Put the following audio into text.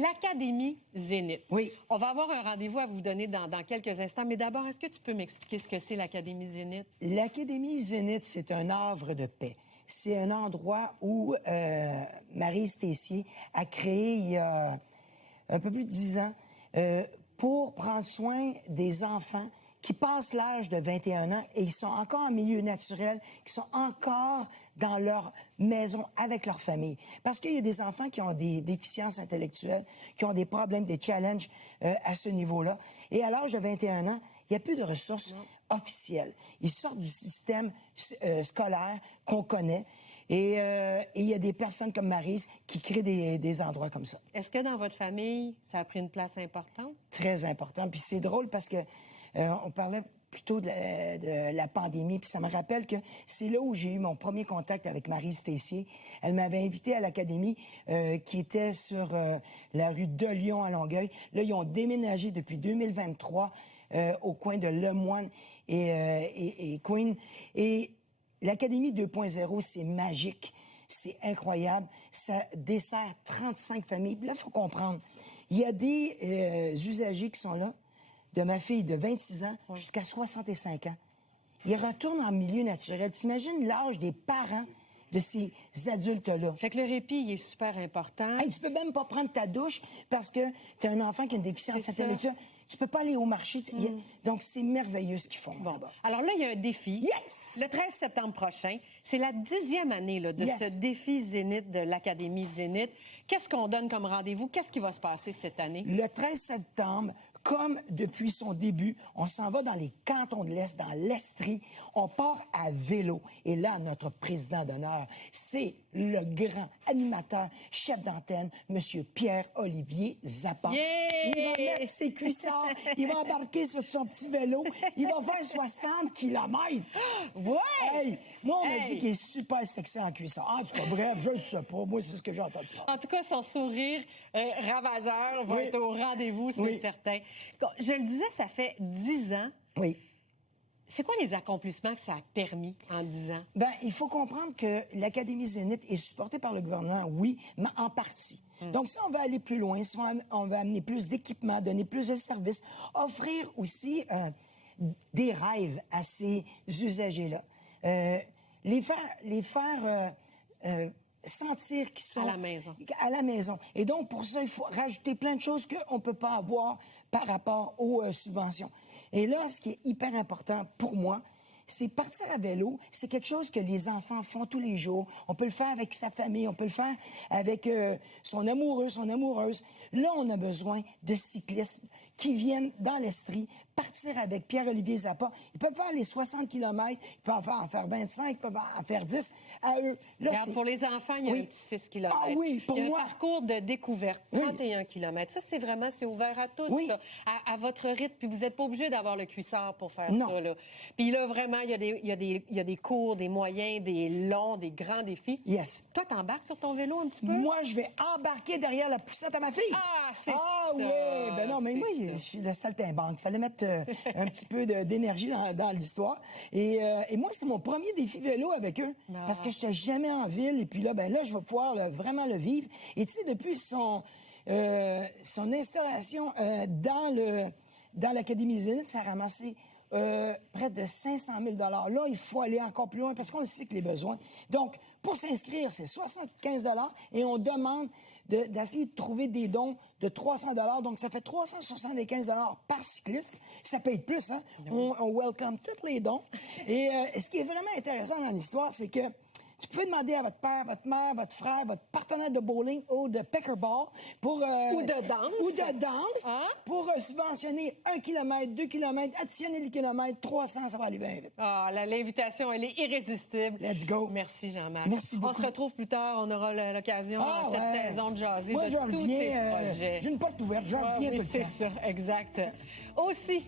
l'Académie Zénith. Oui. On va avoir un rendez-vous à vous donner dans quelques instants, mais d'abord, est-ce que tu peux m'expliquer ce que c'est l'Académie Zénith? L'Académie Zénith, c'est un havre de paix. C'est un endroit où Maryse Tessier a créé il y a un peu plus de 10 ans pour prendre soin des enfants qui passent l'âge de 21 ans et ils sont encore en milieu naturel, qui sont encore dans leur maison avec leur famille. Parce qu'il y a des enfants qui ont des déficiences intellectuelles, qui ont des problèmes, des challenges à ce niveau-là. Et à l'âge de 21 ans, il n'y a plus de ressources officielles. Ils sortent du système scolaire qu'on connaît. Et il y a des personnes comme Maryse qui créent des endroits comme ça. Est-ce que dans votre famille, ça a pris une place importante? Très important. Puis c'est drôle parce que on parlait plutôt de la pandémie, puis ça me rappelle que c'est là où j'ai eu mon premier contact avec Maryse Tessier. Elle m'avait invité à l'Académie qui était sur la rue de Lyon à Longueuil. Là, ils ont déménagé depuis 2023 au coin de Lemoine et Queen. Et l'Académie 2.0, c'est magique, c'est incroyable. Ça dessert 35 familles. Là, il faut comprendre, il y a des usagers qui sont là, de ma fille de 26 ans jusqu'à 65 ans. Ils retournent en milieu naturel. T'imagines l'âge des parents de ces adultes-là. Fait que le répit, il est super important. Hey, tu peux même pas prendre ta douche parce que tu as un enfant qui a une déficience intellectuelle. Tu peux pas aller au marché. Donc, c'est merveilleux ce qu'ils font. Bon. Alors là, il y a un défi. Yes! Le 13 septembre prochain, c'est la 10e année là, de ce défi Zénith de l'Académie Zénith. Qu'est-ce qu'on donne comme rendez-vous? Qu'est-ce qui va se passer cette année? Le 13 septembre, comme depuis son début, on s'en va dans les cantons de l'Est, dans l'Estrie. On part à vélo. Et là, notre président d'honneur, c'est le grand animateur, chef d'antenne, M. Pierre-Olivier Zappa. Yeah! Il va mettre ses cuissards, il va embarquer sur son petit vélo, il va faire 60 km. Ouais! Hey! Moi, on m'a dit qu'il est super sexy en cuissard. En tout cas, bref, je ne sais pas. Moi, c'est ce que j'ai entendu parler. En tout cas, son sourire ravageur va être au rendez-vous, c'est certain. Je le disais, ça fait 10 ans. Oui. C'est quoi les accomplissements que ça a permis en 10 ans? Bien, il faut comprendre que l'Académie Zénith est supportée par le gouvernement, oui, mais en partie. Donc, si on veut aller plus loin, si on veut amener plus d'équipements, donner plus de services, offrir aussi des rêves à ces usagers-là, les faire sentir qu'ils sont... À la maison. À la maison. Et donc, pour ça, il faut rajouter plein de choses qu'on ne peut pas avoir par rapport aux subventions. Et là, ce qui est hyper important pour moi, c'est partir à vélo. C'est quelque chose que les enfants font tous les jours. On peut le faire avec sa famille, on peut le faire avec son amoureux, son amoureuse. Là, on a besoin de cyclistes qui viennent dans l'Estrie, partir avec Pierre-Olivier Zappa. Ils peuvent faire les 60 km, ils peuvent en faire 25, ils peuvent en faire 10 à eux. Là, pour les enfants, il y a un petit 6 km. Ah oui, pour il y a moi. un parcours de découverte, 31 km. Ça, c'est ouvert à tous, ça, à votre rythme. Puis vous n'êtes pas obligé d'avoir le cuissard pour faire ça. Là. Puis là, vraiment, il y a des cours, des moyens, des longs, des grands défis. Yes. Toi, t'embarques sur ton vélo un petit peu? Moi, je vais embarquer derrière la poussette à ma fille. Ah, c'est ça! Ah oui! Ben non, mais moi, je suis le saltimbanque. Il fallait mettre un petit peu d'énergie dans l'histoire. Et moi, c'est mon premier défi vélo avec eux. Parce que je n'étais jamais en ville. Et puis là, ben là, je vais pouvoir vraiment le vivre. Et tu sais, depuis son installation dans l'Académie Zénith, ça a ramassé près de 500 000 $. Là, il faut aller encore plus loin parce qu'on le sait que les besoins. Donc, pour s'inscrire, c'est 75 $ et on demande d'essayer de trouver des dons de 300 $. Donc, ça fait 375 $ par cycliste. Ça paye plus, hein? On welcome tous les dons. Et ce qui est vraiment intéressant dans l'histoire, c'est que tu pouvez demander à votre père, votre mère, votre frère, votre partenaire de bowling ou de pickleball pour... ou de danse. Ou de danse pour subventionner 1 km, 2 km, additionner les kilomètres, 300, ça va aller bien vite. Ah, l'invitation, elle est irrésistible. Let's go. Merci, Jean-Marc. Merci beaucoup. On se retrouve plus tard. On aura l'occasion cette saison de jaser de tous tes projets. J'ai une porte ouverte. Je reviens tout le temps. C'est ça, exact. Aussi...